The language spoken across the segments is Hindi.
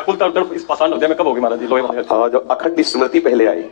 व्याकुलता और तड़प इस पाषाण हृदय में कब होगी महाराज जी? लोहे वाले हाँ, जब अखंड स्मृति पहले आई,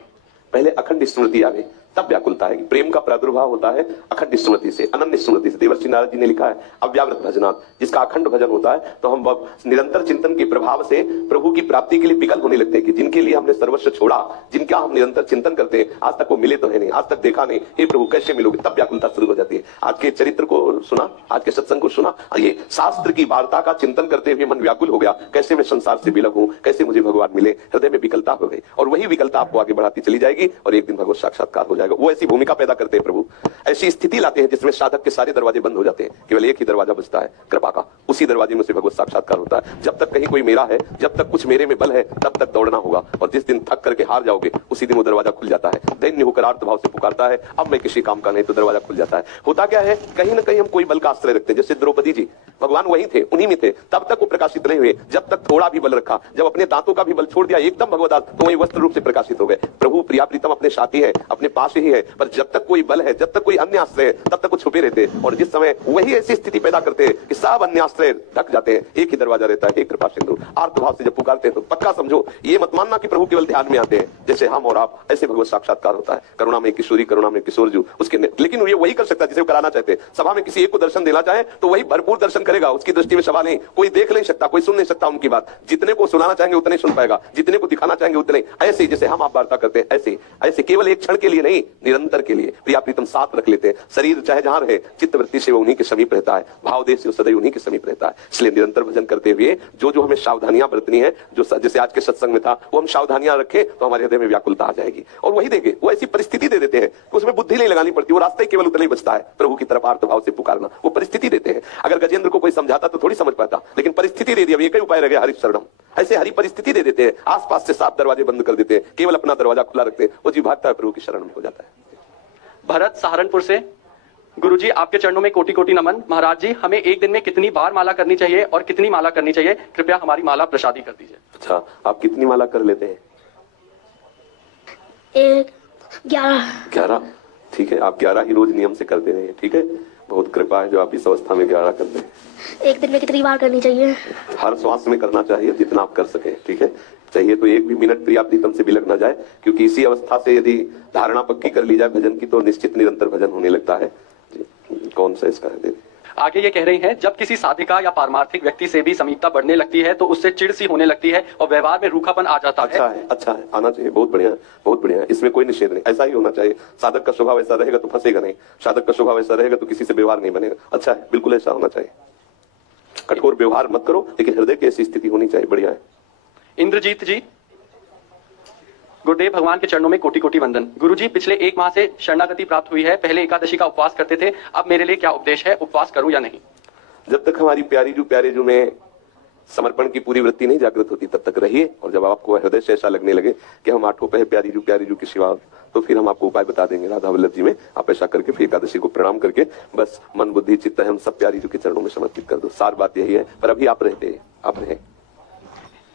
पहले अखंड स्मृति आवे तब व्याकुलता है। प्रेम का प्रादुर्भाव होता है अखंड स्मृति से, अनन्य स्मृति से। देवर्षि नारद जी ने लिखा है अव्यावृत भजनात्, जिसका अखंड भजन होता है तो हम निरंतर चिंतन के प्रभाव से प्रभु की प्राप्ति के लिए विकल होने लगते हैं कि जिनके लिए हमने सर्वस्व छोड़ा, जिनका हम निरंतर चिंतन करते हैं, आज तक वो मिले तो है नहीं, आज तक देखा नहीं, हे प्रभु कैसे मिलोगे, तब व्याकुलता शुरू हो जाती है। आज के चरित्र को सुना, आज के सत्संग को सुना, ये शास्त्र की वार्ता का चिंतन करते हुए मन व्याकुल हो गया, कैसे मैं संसार से विलग हूं, कैसे मुझे भगवान मिले, हृदय में विकलता हो गई। और वही विकलता आपको आगे बढ़ाती चली जाएगी और एक दिन भगवत साक्षात्कार हो जाएगा। वो ऐसी भूमिका पैदा करते हैं प्रभु, ऐसी स्थिति लाते हैं जिसमें साधक के सारे दरवाजे बंद हो जाते हैं, केवल एक ही दरवाजा बचता है कृपा का, उसी दरवाजे में से भगवत साक्षात्कार होता है। जब तक कहीं कोई मेरा है, जब तक कुछ मेरे में बल है, तब तक दौड़ना होगा, और जिस दिन थक करके हार जाओगे उसी दिन वो दरवाजा खुल जाता है। दैन्य होकर आर्त भाव से पुकारता है अब मैं किसी काम का नहीं, तो दरवाजा खुल जाता है। होता क्या है, कहीं ना कहीं हम कोई बल का आश्रय रखते हैं। जैसे द्रौपदी जी, भगवान वही थे, उन्हीं में थे, तब तक वो प्रकाशित नहीं हुए जब तक थोड़ा भी बल रखा। जब अपने दांतों का भी बल छोड़ दिया एकदम भगवदास, तो वही वस्त्र रूप से प्रकाशित हो गए। प्रभु प्रिया प्रीतम अपने साथी है, अपने पास ही है, पर जब तक कोई बल है, जब तक कोई अन्य आश्रय है, तब तक वो छुपे रहते हैं। और जिस समय वही ऐसी स्थिति पैदा करते हैं कि सब अन्य आश्रय ढक जाते हैं, एक ही दरवाजा रहता है, हे कृपा सिंधु। आर्त भाव से जब पुकारते हैं तो पक्का समझो, ये मत मानना कि प्रभु केवल ध्यान में आते हैं जैसे हम और आप, ऐसे भगवत साक्षात्कार होता है। करुणा में किशोरी, करुणा में किशोर जू उसके, लेकिन ये वही कर सकता है जिसे वो कराना चाहते हैं। सभा में किसी एक को दर्शन देना चाहे तो वही भरपूर दर्शन करेगा, उसकी दृष्टि में सवाल नहीं, कोई देख नहीं सकता, कोई सुन नहीं सकता उनकी बात। जितने को सुनाना चाहेंगे उतने सुन पाएगा, जितने को दिखाना चाहेंगे उतने। ऐसे जैसे हम आप वार्ता करते हैं, ऐसे ऐसे केवल एक क्षण के लिए नहीं, निरंतर के लिए प्रिया प्रीतम साथ रख लेते हैं। शरीर चाहे जहां रहे, चित्त वृत्ति से वो उन्हीं के समीप रहता है, भाव देश से सदैव उन्हीं के समीप रहता है। इसलिए निरंतर भजन करते हुए जो जो हमें सावधानियां बरतनी है, जो जैसे आज के सत्संग में था, वो हम सावधानियां रखें तो हमारे हृदय में व्याकुलता आ जाएगी। और वही देंगे, वो ऐसी परिस्थिति दे देते हैं कि उसमें बुद्धि नहीं लगानी पड़ती, वो रास्ता ही केवल उतना ही बचता है, प्रभु की तरफ आर्त भाव से पुकारना। वो परिस्थिति देते हैं। अगर गजेंद्र को कोई समझाता तो थोड़ी समझ पाता, लेकिन परिस्थिति दे दी, अब एक ही उपाय रह गया, हरि शरणम। ऐसे हरी परिस्थिति दे देते हैं, आसपास से 7 दरवाजे बंद कर देते हैं, केवल अपना दरवाजा खुला रखते हैं, वो जी भागता है, प्रभु की शरण में हो जाता है। भरत सहारनपुर से, गुरुजी आपके चरणों में कोटि कोटि नमन। महाराज जी, हमें एक दिन में कितनी बार माला करनी चाहिए और कितनी माला करनी चाहिए, कृपया हमारी माला प्रसादी कर दीजिए। अच्छा, आप कितनी माला कर लेते हैं? 11। ठीक है, आप 11 ही रोज नियम से करते रहिए। ठीक है, बहुत कृपा है जो आप इस अवस्था में 11 करते हैं। एक दिन में कितनी बार करनी चाहिए? हर श्वास में करना चाहिए, जितना आप कर सके। ठीक है, चाहिए तो एक भी मिनट प्रिया प्रीतम से बिलक ना जाए, क्योंकि इसी अवस्था से यदि धारणा पक्की कर ली जाए भजन की, तो निश्चित निरंतर भजन होने लगता है। कौन सा इसका है? आगे ये कह रही हैं, जब किसी साधिका या पारमार्थिक व्यक्ति से भी समीपता बढ़ने लगती है तो उससे चिड़ सी होने लगती है और व्यवहार में रूखापन आ जाता है। अच्छा है, आना चाहिए, बहुत बढ़िया, बहुत बढ़िया है, इसमें कोई निषेध नहीं, ऐसा ही होना चाहिए। साधक का स्वभाव ऐसा रहेगा तो फंसेगा नहीं, साधक का स्वभाव ऐसा रहेगा तो किसी से व्यवहार नहीं बनेगा। अच्छा है, बिल्कुल ऐसा होना चाहिए। कठोर व्यवहार मत करो, लेकिन हृदय की ऐसी स्थिति होनी चाहिए। बढ़िया है। इंद्रजीत जी, गुरुदेव भगवान के चरणों में कोटि कोटि वंदन। गुरुजी, पिछले 1 माह से शरणागति प्राप्त हुई है, पहले एकादशी का उपवास करते थे, अब मेरे लिए क्या उपदेश है, उपवास करूं या नहीं? जब तक हमारी प्यारे जो में समर्पण की पूरी वृत्ति नहीं जागृत होती तब तक रहिए, और जब आपको हृदय से ऐसा लगने लगे कि हम 8 पहले प्यारी जू की सेवा, तो फिर हम आपको उपाय बता देंगे राधा वल्लभ जी में। आप ऐसा करके फिर एकादशी को प्रणाम करके बस मन बुद्धि चित्त हम सब प्यारी जू के चरणों में समर्पित कर दो। सार बात यही है, पर अभी आप रहते, आप रहे।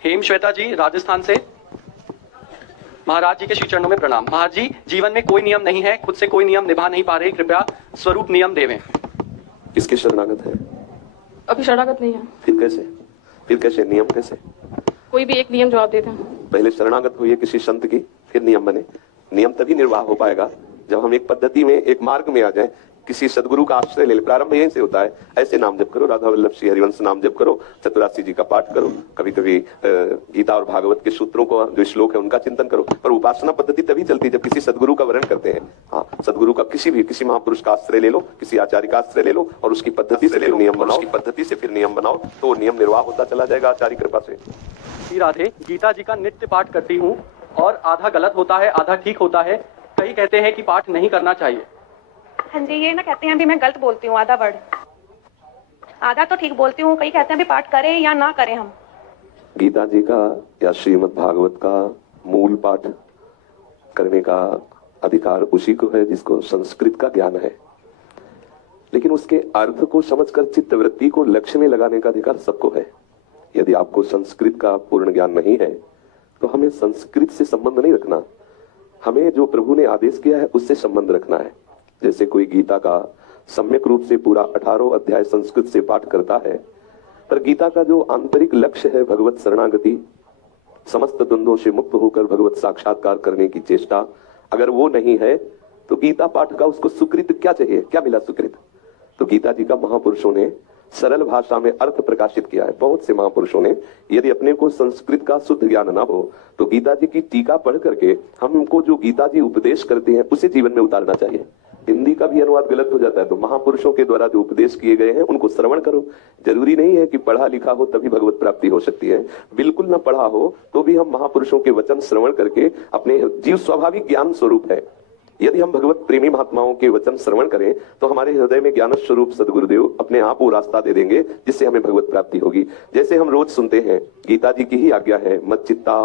हेम श्वेता जी, राजस्थान से, महाराज जी के श्री चरणों में प्रणाम। महाराज जी, जीवन में कोई नियम नहीं है, खुद से कोई नियम निभा नहीं पा रहे, कृपया स्वरूप नियम देवें। किसके शरणागत है? अभी शरणागत नहीं है। फिर कैसे नियम कैसे? कोई भी एक नियम जो आप देते हैं। पहले शरणागत हुई किसी संत की, फिर नियम बने। नियम तभी निर्वाह हो पाएगा जब हम एक पद्धति में, एक मार्ग में आ जाए, किसी सदगुरु का आश्रय ले ले। प्रारंभ यहीं से होता है। ऐसे नाम जप करो, राधा वल्लभ श्री हरिवंश नाम जप करो, चतुरासी जी का पाठ करो, कभी कभी गीता और भागवत के सूत्रों को, जो श्लोक है उनका चिंतन करो। पर उपासना पद्धति तभी चलती जब किसी सदगुरु का वर्ण करते हैं। हाँ, सदगुरु का किसी महापुरुष का आश्रय ले लो, किसी आचार्य का आश्रय ले लो, और उसकी पद्धति से नियम बनाओ, उसकी पद्धति से फिर नियम बनाओ, तो वो नियम निर्वाह होता चला जाएगा आचार्य कृपा से। श्री राधे, गीता जी का नित्य पाठ करती हूँ और आधा गलत होता है, आधा ठीक होता है। कई कहते हैं कि पाठ नहीं करना चाहिए। हाँ जी, ये ना कहते हैं अभी मैं गलत बोलती हूँ, आधा वर्ड, आधा तो ठीक बोलती हूँ। कई कहते हैं अभी पाठ करें या ना करें हम। गीता जी का या श्रीमद् भागवत का मूल पाठ करने का अधिकार उसी को है जिसको संस्कृत का ज्ञान है, लेकिन उसके अर्थ को समझकर चित्त वृत्ति को लक्ष्य में लगाने का अधिकार सबको है। यदि आपको संस्कृत का पूर्ण ज्ञान नहीं है तो हमें संस्कृत से संबंध नहीं रखना, हमें जो प्रभु ने आदेश किया है उससे संबंध रखना है। जैसे कोई गीता का सम्यक रूप से पूरा 18 अध्याय संस्कृत से पाठ करता है, पर गीता का जो आंतरिक लक्ष्य है भगवत शरणागति, समस्त द्वंद्वों से मुक्त होकर भगवत साक्षात्कार करने की चेष्टा, अगर वो नहीं है तो गीता पाठ का उसको सुकृत क्या चाहिए? क्या मिला सुकृत? तो गीता जी का महापुरुषों ने सरल भाषा में अर्थ प्रकाशित किया है। बहुत से महापुरुषों ने, यदि अपने को संस्कृत का शुद्ध ज्ञान ना हो तो गीता जी की टीका पढ़ करके हमको जो गीता जी उपदेश करते हैं उसे जीवन में उतारना चाहिए। हिंदी का भी अनुवाद गलत हो जाता है, तो महापुरुषों के द्वारा जो उपदेश किए गए हैं उनको श्रवण करो। जरूरी नहीं है कि पढ़ा लिखा हो तभी भगवत प्राप्ति हो सकती है, बिल्कुल न पढ़ा हो तो भी हम महापुरुषों के वचन श्रवण करके अपने जीव स्वाभाविक ज्ञान स्वरूप है। यदि हम भगवत प्रेमी महात्माओं के वचन श्रवण करें तो हमारे हृदय में ज्ञान स्वरूप सदगुरुदेव अपने आप वो रास्ता दे देंगे जिससे हमें भगवत प्राप्ति होगी। जैसे हम रोज सुनते हैं, गीता जी की ही आज्ञा है, मच्चित्ता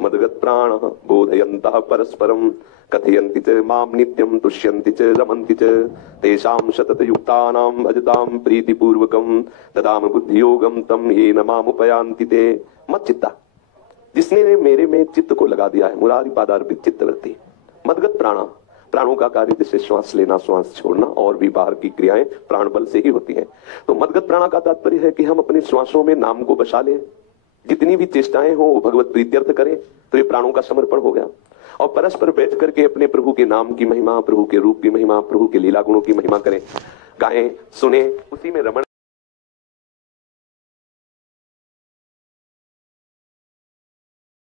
मदगत प्राण बोधयन्तः परस्परम कथयन्ति च माम नित्यम तुष्यन्ति च रमन्ति च तेषां सतत युक्तानां भजतां प्रीतिपूर्वकं ददाम बुद्धियोगं तम येन मामुपयान्ति ते। मच्चित्ता, जिसने मेरे में चित्त को लगा दिया है, मुरारी पादार्पित चित्तवृत्ति। मदगत प्राणा, प्राणों का कार्य जैसे श्वास लेना श्वास छोड़ना और भी बाहर की क्रियाएं प्राण बल से ही होती हैं। तो मदगत प्राणा का तात्पर्य है कि हम अपने श्वासों में नाम को बसा लें, जितनी भी चेष्टाएं हो वो भगवत प्रीत्यर्थ करें, तो ये प्राणों का समर्पण हो गया। और परस्पर बैठ करके अपने प्रभु के नाम की महिमा, प्रभु के रूप की महिमा, प्रभु के लीला गुणों की महिमा करें, गाएं, सुने, उसी में रमण